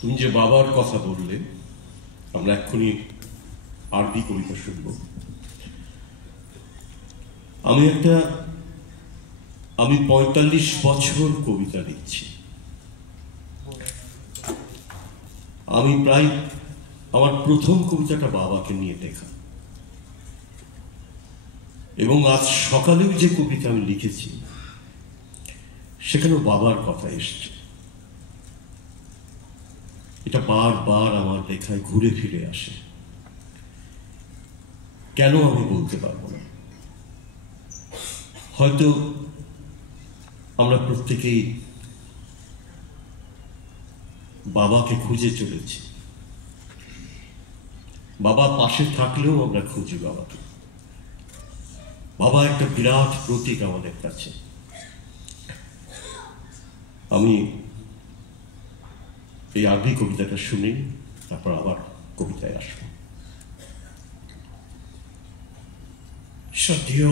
তুমি যে বাবার কথা বললে, আমরা এক্ষুনি আরবি কবিতা শুনব। আমি ৪৫ বছর কবিতা লিখছি। আমি প্রায় আমার প্রথম কবিতাটা বাবাকে নিয়ে লেখা, এবং আজ সকালেও যে কবিতা আমি লিখেছি সেখানেও বাবার কথা এসছে। এটা বারবার আমার লেখায় ঘুরে ফিরে আসে। কেন আমি বলতে পারবো না। হয়তো আমরা প্রত্যেকেই বাবাকে খুঁজে চলেছি। বাবা পাশে থাকলেও আমরা খুঁজি বাবাকে। বাবা একটা বিরাট প্রতীক আমাদের কাছে। আমি এই আরবি কবিতাটা শুনি, তারপর আবার কবিতায় আসবো। শ্রদ্ধেয়